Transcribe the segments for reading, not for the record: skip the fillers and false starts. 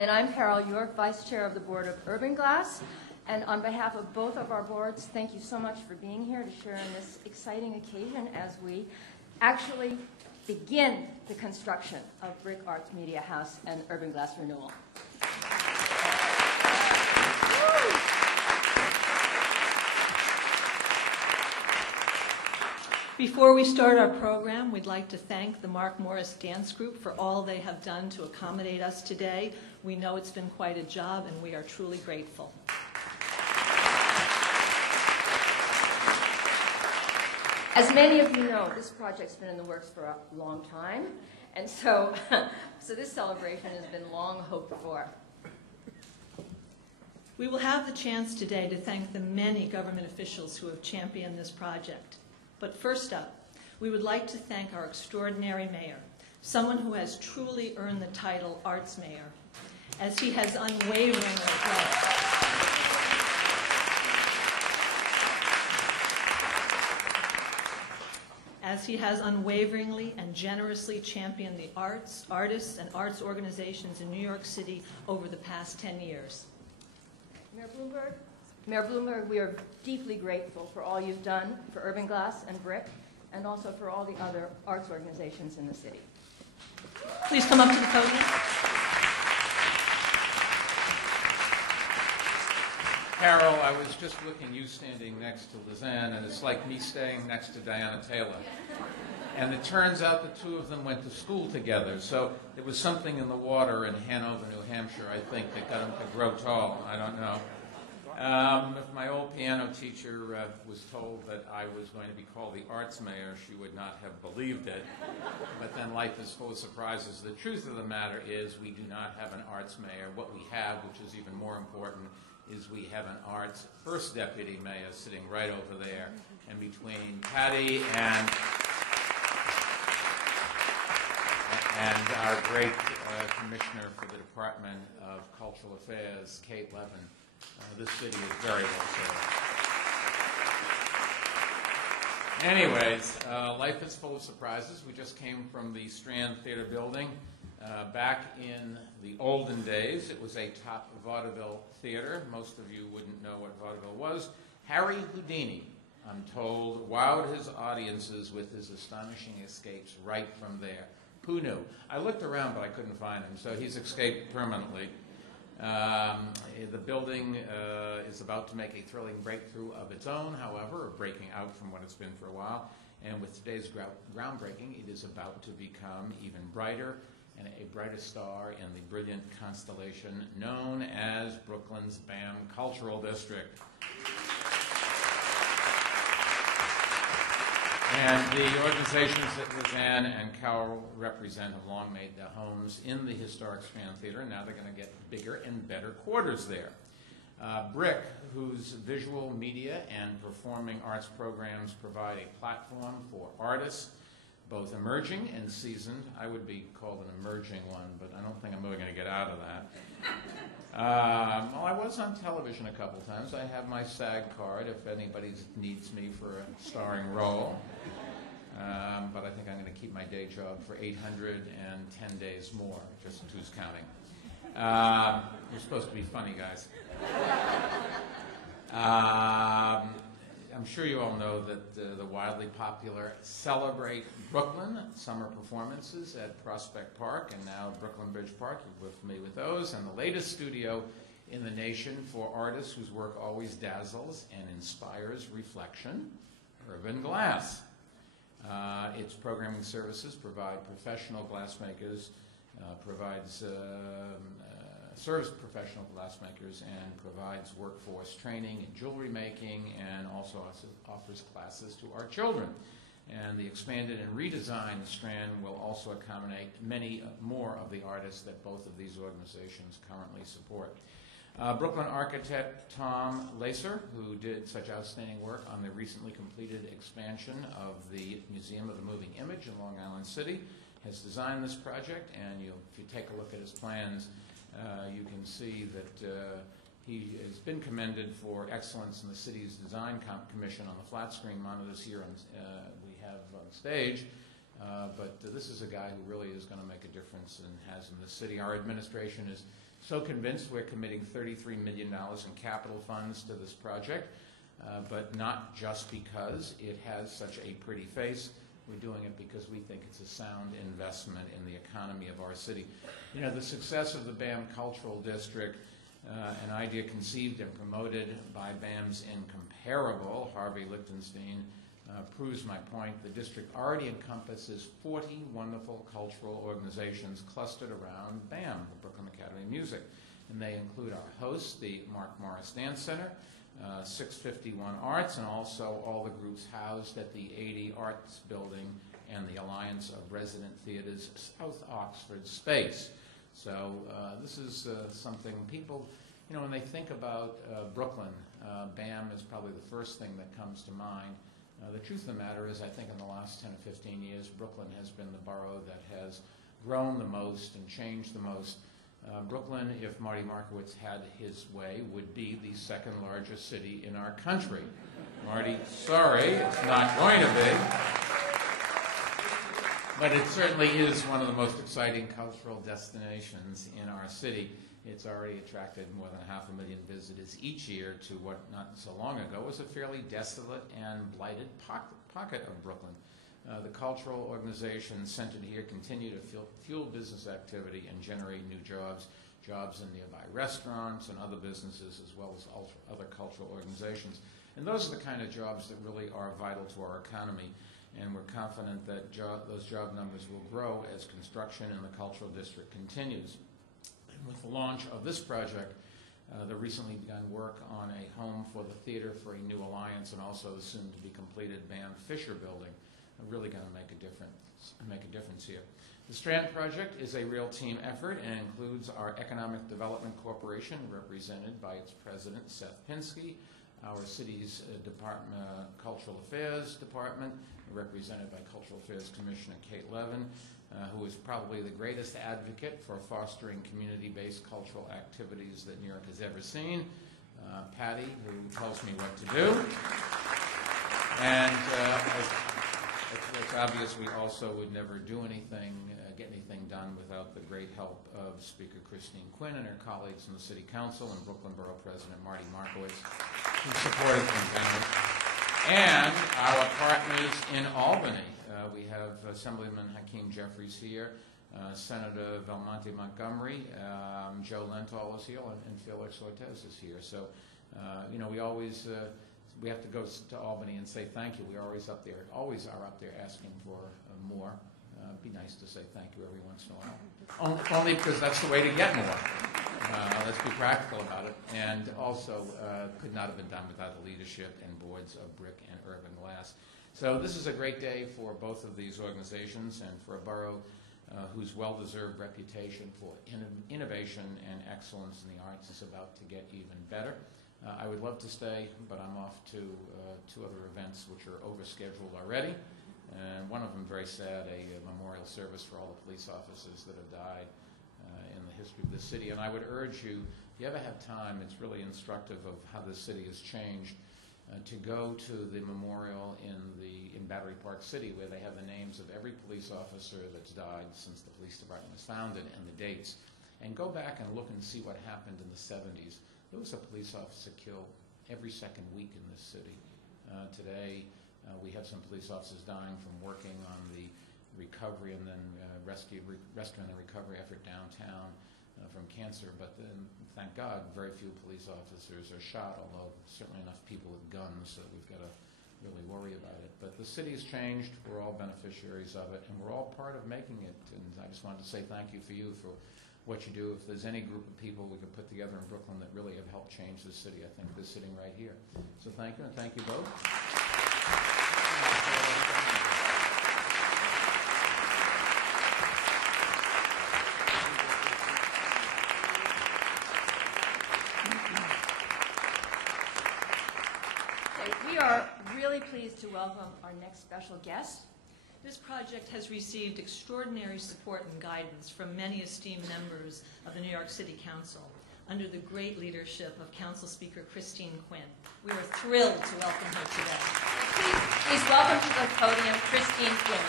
And I'm Carol, your Vice Chair of the Board of Urban Glass. And on behalf of both of our boards, thank you so much for being here to share in this exciting occasion as we actually begin the construction of BRIC Arts Media House and Urban Glass Renewal. Before we start our program, we'd like to thank the Mark Morris Dance Group for all they have done to accommodate us today. We know it's been quite a job, and we are truly grateful. As many of you know, this project's been in the works for a long time, and so this celebration has been long hoped for. We will have the chance today to thank the many government officials who have championed this project. But first up, we would like to thank our extraordinary mayor, someone who has truly earned the title Arts Mayor, as he has unwaveringly and generously championed the arts, artists, and arts organizations in New York City over the past 10 years. Mayor Bloomberg, we are deeply grateful for all you've done for Urban Glass and BRIC, and also for all the other arts organizations in the city. Please come up to the podium. Carol, I was just looking, you standing next to Lizanne, and it's like me staying next to Diana Taylor. And it turns out the two of them went to school together, so there was something in the water in Hanover, New Hampshire, I think, that got them to grow tall. I don't know. If my old piano teacher was told that I was going to be called the Arts Mayor, she would not have believed it. But then life is full of surprises. The truth of the matter is we do not have an Arts Mayor. What we have, which is even more important, is we have an Arts First Deputy Mayor sitting right over there. And between Patty and our great Commissioner for the Department of Cultural Affairs, Kate Levin, this city is very well served. Anyways, life is full of surprises. We just came from the Strand Theater building. Back in the olden days, it was a top vaudeville theater. Most of you wouldn't know what vaudeville was. Harry Houdini, I'm told, wowed his audiences with his astonishing escapes right from there. Who knew? I looked around, but I couldn't find him, so he's escaped permanently. The building is about to make a thrilling breakthrough of its own, however, or breaking out from what it's been for a while. And with today's groundbreaking, it is about to become even brighter, and a brighter star in the brilliant constellation known as Brooklyn's BAM Cultural District. And the organizations that Lizanne and Carol represent have long made their homes in the historic Strand Theater. Now they're going to get bigger and better quarters there. BRIC, whose visual media and performing arts programs provide a platform for artists, both emerging and seasoned. I would be called an emerging one, but I don't think I'm really going to get out of that. Well, I was on television a couple times. I have my SAG card if anybody needs me for a starring role. But I think I'm going to keep my day job for 810 days more, just who's counting. We're supposed to be funny, guys. I'm sure you all know that the wildly popular Celebrate Brooklyn summer performances at Prospect Park and now Brooklyn Bridge Park, you're familiar with those, and the latest studio in the nation for artists whose work always dazzles and inspires reflection, Urban Glass. Its programming services provide professional glassmakers, serves professional glassmakers and provides workforce training in jewelry making, and also offers classes to our children. And the expanded and redesigned Strand will also accommodate many more of the artists that both of these organizations currently support. Brooklyn architect Tom Lacer, who did such outstanding work on the recently completed expansion of the Museum of the Moving Image in Long Island City, has designed this project, and if you take a look at his plans, you can see that he has been commended for excellence in the city's design commission on the flat screen monitors here we have on stage. But this is a guy who really is going to make a difference and has in the city. Our administration is So convinced we're committing $33 million in capital funds to this project, but not just because it has such a pretty face. We're doing it because we think it's a sound investment in the economy of our city. You know, the success of the BAM Cultural District, an idea conceived and promoted by BAM's incomparable Harvey Lichtenstein, proves my point. The district already encompasses 40 wonderful cultural organizations clustered around BAM, the Brooklyn Academy of Music. And they include our host, the Mark Morris Dance Center, 651 Arts, and also all the groups housed at the 80 Arts Building and the Alliance of Resident Theaters South Oxford Space. So this is something people, you know, when they think about Brooklyn, BAM is probably the first thing that comes to mind. The truth of the matter is, I think in the last 10 or 15 years, Brooklyn has been the borough that has grown the most and changed the most. Brooklyn, if Marty Markowitz had his way, would be the second largest city in our country. Marty, sorry, it's not going to be. But it certainly is one of the most exciting cultural destinations in our city. It's already attracted more than 500,000 visitors each year to what not so long ago was a fairly desolate and blighted pocket of Brooklyn. The cultural organizations centered here continue to fuel business activity and generate new jobs in nearby restaurants and other businesses, as well as other cultural organizations. And those are the kind of jobs that really are vital to our economy. And we're confident that those job numbers will grow as construction in the cultural district continues. And with the launch of this project, the recently begun work on a home for the Theater for a New Alliance and also the soon-to-be-completed BAM Fisher Building are really going to make a difference here. The Strand project is a real team effort and includes our Economic Development Corporation, represented by its president, Seth Pinsky, our city's Cultural Affairs Department, represented by Cultural Affairs Commissioner Kate Levin, who is probably the greatest advocate for fostering community-based cultural activities that New York has ever seen, Patty, who tells me what to do. And it's obvious we also would never do anything, get anything done without the great help of Speaker Christine Quinn and her colleagues in the City Council and Brooklyn Borough President Marty Markowitz, who supported them generally. And our partners in Albany. We have Assemblyman Hakeem Jeffries here, Senator Belmonte Montgomery, Joe Lenthal is here, and Felix Ortez is here. So, you know, we always we have to go to Albany and say thank you. We are always up there asking for more. It'd be nice to say thank you every once in a while. Only because that's the way to get more. Let's be practical about it. And also could not have been done without the leadership and boards of BRIC and Urban Glass. So this is a great day for both of these organizations and for a borough whose well-deserved reputation for innovation and excellence in the arts is about to get even better. I would love to stay, but I'm off to two other events which are overscheduled already. And one of them, very sad, a memorial service for all the police officers that have died in the history of this city. And I would urge you, if you ever have time, it's really instructive of how this city has changed, to go to the memorial in Battery Park City, where they have the names of every police officer that's died since the police department was founded and the dates. And go back and look and see what happened in the 70s. There was a police officer killed every second week in this city. Today, we have some police officers dying from working on the recovery and then rescuing the recovery effort downtown from cancer. But then, thank God, very few police officers are shot, although certainly enough people with guns that we've got to really worry about it. But the city's changed. We're all beneficiaries of it, and we're all part of making it. And I just wanted to say thank you for what you do. If there's any group of people we could put together in Brooklyn that really have helped change this city, I think they're sitting right here. So thank you, and thank you both. We are really pleased to welcome our next special guest. This project has received extraordinary support and guidance from many esteemed members of the New York City Council under the great leadership of Council Speaker Christine Quinn. We are thrilled to welcome her today. Please welcome to the podium Christine Quinn.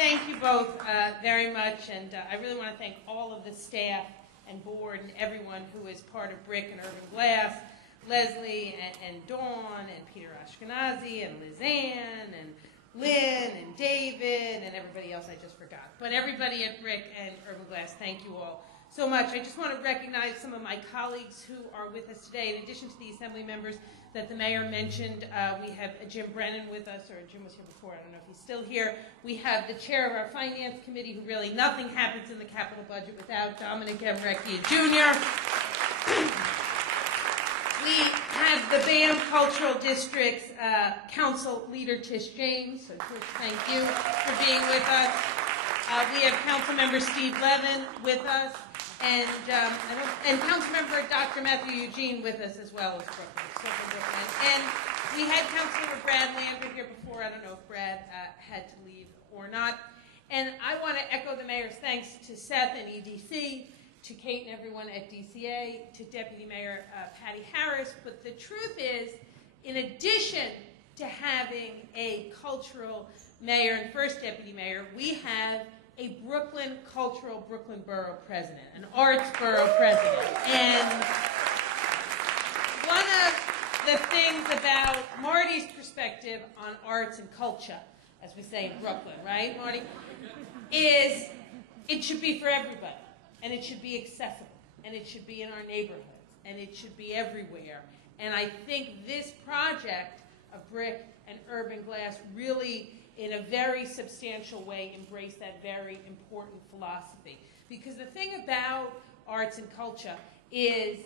Thank you both very much, and I really want to thank all of the staff and board and everyone who is part of BRIC and Urban Glass, Leslie and Dawn and Peter Ashkenazi and Liz Ann and Lynn and David and everybody else I just forgot. But everybody at BRIC and Urban Glass, thank you all so much. I just want to recognize some of my colleagues who are with us today. In addition to the assembly members that the mayor mentioned, we have Jim Brennan with us, or Jim was here before, I don't know if he's still here. We have the chair of our finance committee, who really nothing happens in the capital budget without Dominic Emrecchia Jr. We have the BAM Cultural District's council leader, Tish James. So Tish, thank you for being with us. We have council member Steve Levin with us, and Councilmember Dr. Matthew Eugene with us as well as Brooklyn. And we had Councilmember Brad Lambert here before. I don't know if Brad had to leave or not. And I want to echo the mayor's thanks to Seth and EDC, to Kate and everyone at DCA, to Deputy Mayor Patty Harris. But the truth is, in addition to having a cultural mayor and first deputy mayor, we have a Brooklyn cultural Brooklyn Borough president, an arts borough president. And one of the things about Marty's perspective on arts and culture, as we say in Brooklyn, right, Marty, is it should be for everybody, and it should be accessible, and it should be in our neighborhoods, and it should be everywhere. And I think this project of BRIC and Urban Glass really, in a very substantial way, embrace that very important philosophy. Because the thing about arts and culture is,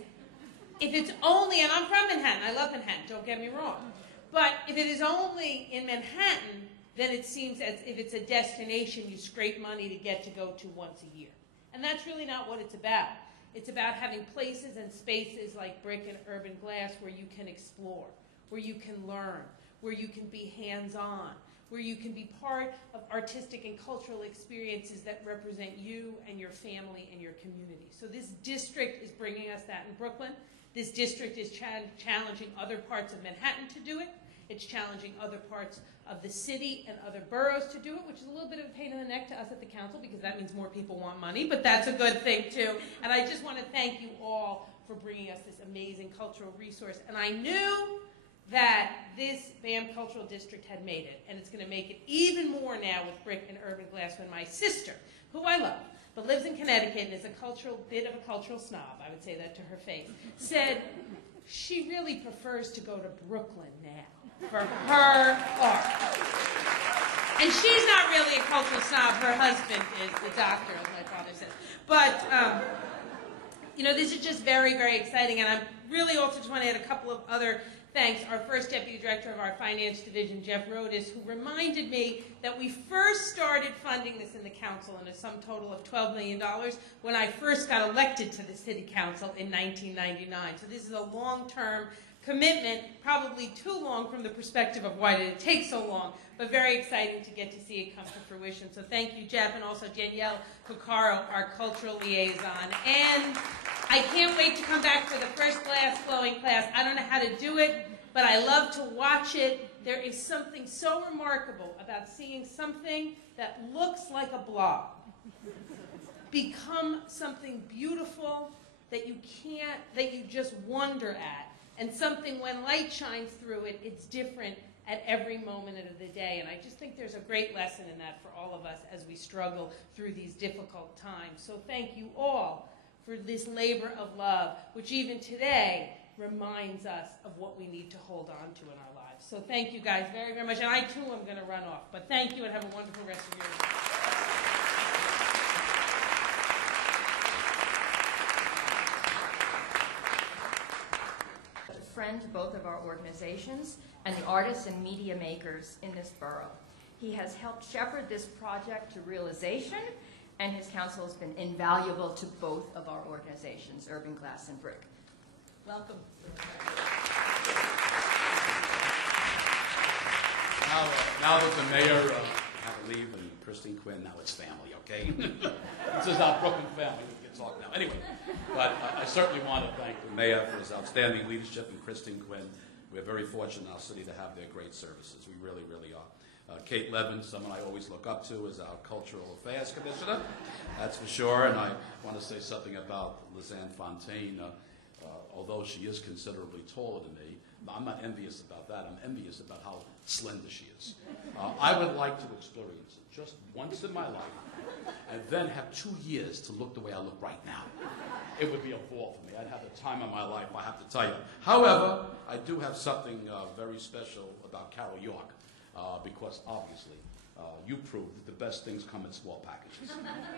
if it's only, and I'm from Manhattan, I love Manhattan, don't get me wrong, but if it is only in Manhattan, then it seems as if it's a destination you scrape money to get to go to once a year. And that's really not what it's about. It's about having places and spaces like BRIC and Urban Glass where you can explore, where you can learn, where you can be hands-on, where you can be part of artistic and cultural experiences that represent you and your family and your community. So this district is bringing us that in Brooklyn. This district is challenging other parts of Manhattan to do it. It's challenging other parts of the city and other boroughs to do it, which is a little bit of a pain in the neck to us at the council because that means more people want money, but that's a good thing too. And I just want to thank you all for bringing us this amazing cultural resource. And I knew that this BAM Cultural District had made it, and it's going to make it even more now with BRIC and Urban Glass when my sister, who I love, but lives in Connecticut and is a bit of a cultural snob, I would say that to her face, said she really prefers to go to Brooklyn now for her art. And she's not really a cultural snob. Her husband is the doctor, as my father said. But, you know, this is just very, very exciting. And I really also just want to add a couple of other thanks. Our first deputy director of our finance division, Jeff Rodas, who reminded me that we first started funding this in the council in a sum total of $12 million when I first got elected to the city council in 1999. So this is a long-term commitment, probably too long from the perspective of why did it take so long, but very exciting to get to see it come to fruition. So thank you, Jeff, and also Danielle Cuccaro, our cultural liaison. And I can't wait to come back for the first glass blowing class. I don't know how to do it, but I love to watch it. There is something so remarkable about seeing something that looks like a blob become something beautiful that you can't, that you just wonder at. And something, when light shines through it, it's different at every moment of the day. And I just think there's a great lesson in that for all of us as we struggle through these difficult times. So thank you all for this labor of love, which even today reminds us of what we need to hold on to in our lives. So thank you guys very, very much. And I, too, am going to run off. But thank you and have a wonderful rest of your day. Friend to both of our organizations and the artists and media makers in this borough. He has helped shepherd this project to realization, and his counsel has been invaluable to both of our organizations, Urban Glass and BRIC. Welcome. Now that the mayor had to leave and Christine Quinn, now it's family, okay? This is our Brooklyn family. We can talk now. Anyway, but I certainly want to thank the mayor for his outstanding leadership and Christine Quinn. We're very fortunate in our city to have their great services. We really, really are. Kate Levin, someone I always look up to, is our Cultural Affairs Commissioner, that's for sure. And I want to say something about Lizanne Fontaine. Although she is considerably taller than me, I'm not envious about that. I'm envious about how slender she is. I would like to experience it just once in my life and then have 2 years to look the way I look right now. It would be a ball for me. I'd have the time of my life, I have to tell you. However, I do have something very special about Carol York, because obviously you proved that the best things come in small packages.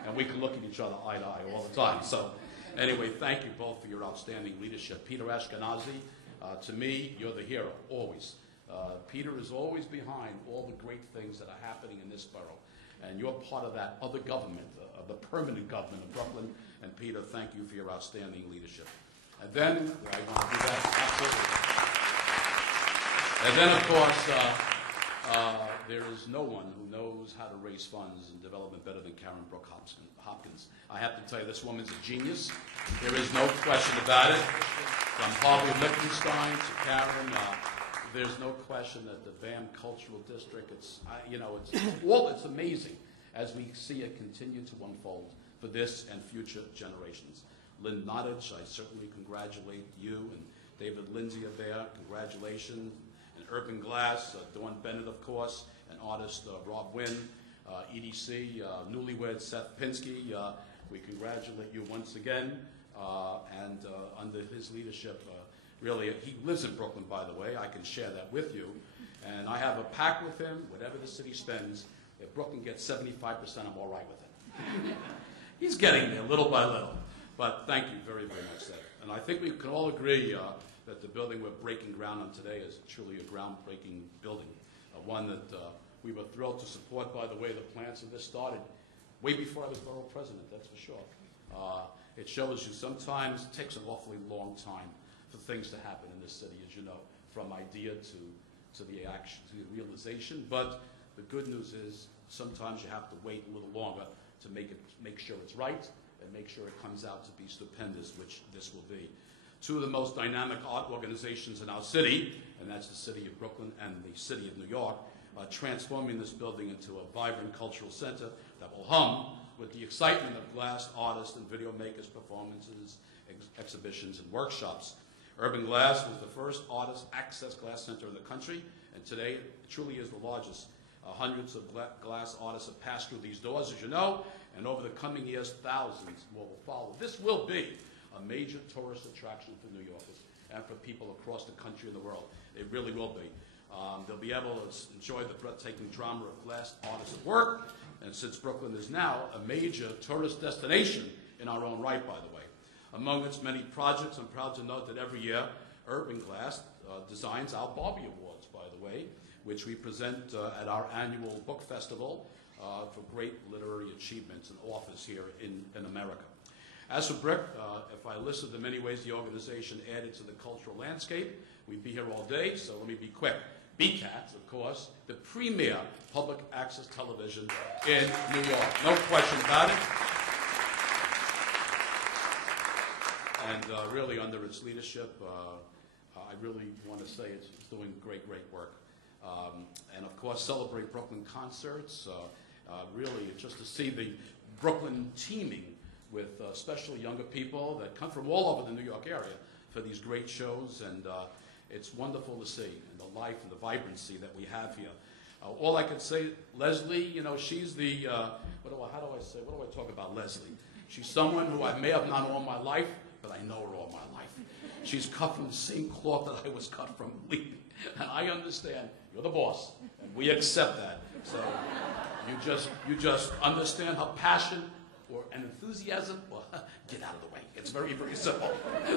And we can look at each other eye to eye all the time. So anyway, thank you both for your outstanding leadership. Peter Ashkenazi, to me, you're the hero, always. Peter is always behind all the great things that are happening in this borough. And you're part of that other government, the permanent government of Brooklyn. And Peter, thank you for your outstanding leadership. And then, I want to do that, absolutely. And then, of course, there is no one who knows how to raise funds and development better than Karen Brooke Hopkins. I have to tell you, this woman's a genius. There is no question about it. From Harvey Lichtenstein to Karen, there's no question that the BAM Cultural District, it's amazing as we see it continue to unfold for this and future generations. Lynn Nottage, I certainly congratulate you, and David Lindsay are there, congratulations. And Urban Glass, Dawn Bennett, of course, and artist Rob Wynn, EDC, newlywed Seth Pinsky, we congratulate you once again, and under his leadership, really, he lives in Brooklyn, by the way. I can share that with you. And I have a pact with him. Whatever the city spends, if Brooklyn gets 75%, I'm all right with it. He's getting there little by little. But thank you very, very much, Senator. And I think we can all agree that the building we're breaking ground on today is truly a groundbreaking building, one that we were thrilled to support. By the way, the plans of this started way before I was borough president, that's for sure. It shows you sometimes it takes an awfully long time for things to happen in this city, as you know, from idea to the action, to the realization. But the good news is sometimes you have to wait a little longer to make sure it's right and make sure it comes out to be stupendous, which this will be. Two of the most dynamic art organizations in our city, and that's the city of Brooklyn and the city of New York, transforming this building into a vibrant cultural center that will hum with the excitement of glass artists and video makers' performances, exhibitions, and workshops. Urban Glass was the first artist access glass center in the country, and today it truly is the largest. Hundreds of glass artists have passed through these doors, as you know, and over the coming years, thousands more will follow. This will be a major tourist attraction for New Yorkers and for people across the country and the world. It really will be. They'll be able to enjoy the breathtaking drama of glass artists at work, and since Brooklyn is now a major tourist destination in our own right, by the way. Among its many projects, I'm proud to note that every year, Urban Glass designs our Barbie Awards, by the way, which we present at our annual book festival for great literary achievements and authors here in America. As for BRIC, if I listed the many ways the organization added to the cultural landscape, we'd be here all day, so let me be quick. BCAT, of course, the premier public access television in New York. No question about it. And really, under its leadership, I really want to say it's doing great, great work. And of course, Celebrate Brooklyn concerts. Really, just to see the Brooklyn teaming with especially younger people that come from all over the New York area for these great shows. And it's wonderful to see, and the life and the vibrancy that we have here. All I can say, Leslie, you know, she's the, how do I talk about Leslie? She's someone who I may have known all my life, but I know her all my life. She's cut from the same cloth that I was cut from. And I understand, you're the boss, and we accept that. So you just understand her passion or an enthusiasm, well, get out of the way. It's very, very simple.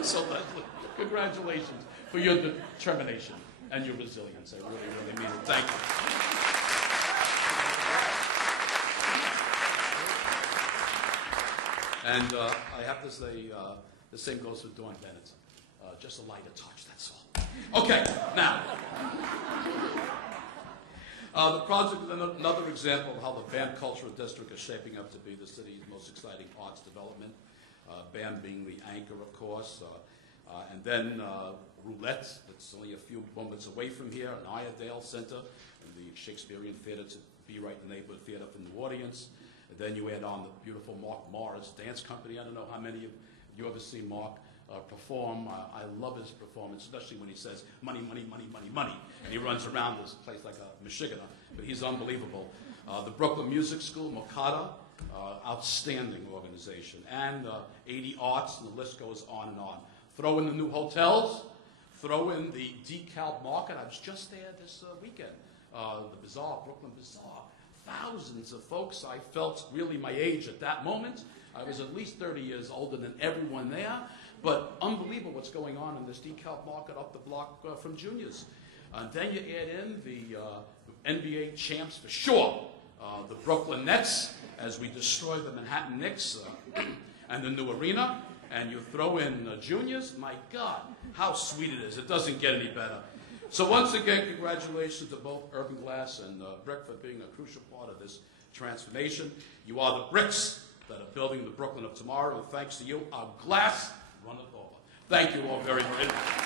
So Leslie, congratulations for your determination and your resilience. I really, really mean it. Thank you. And I have to say, the same goes for Dawn Bennett. Just a lighter touch, that's all. Okay, now. The project is another example of how the BAM Cultural District is shaping up to be the city's most exciting arts development. BAM being the anchor, of course. And then Roulette, that's only a few moments away from here, an Iredale Center, and the Shakespearean Theater to Be Right in the Neighborhood Theater for New Orleans. And then you add on the beautiful Mark Morris Dance Company. I don't know how many of you ever see Mark perform. I love his performance, especially when he says, money, money, money, money, money. And he runs around this place like a Michiganer, but he's unbelievable. The Brooklyn Music School, Makata, outstanding organization. And 80 Arts, and the list goes on and on. Throw in the new hotels, throw in the DeKalb Market. I was just there this weekend. The Bazaar, Brooklyn Bazaar. Thousands of folks. I felt really my age at that moment. I was at least 30 years older than everyone there. But unbelievable what's going on in this DeKalb Market up the block from Juniors. And then you add in the NBA champs for sure. The Brooklyn Nets, as we destroy the Manhattan Knicks, and the new arena. And you throw in Juniors. My God, how sweet it is. It doesn't get any better. So once again, congratulations to both Urban Glass and BRIC for being a crucial part of this transformation. You are the BRICs that are building the Brooklyn of tomorrow, and thanks to you, our glass runneth over. Thank you all very, very much.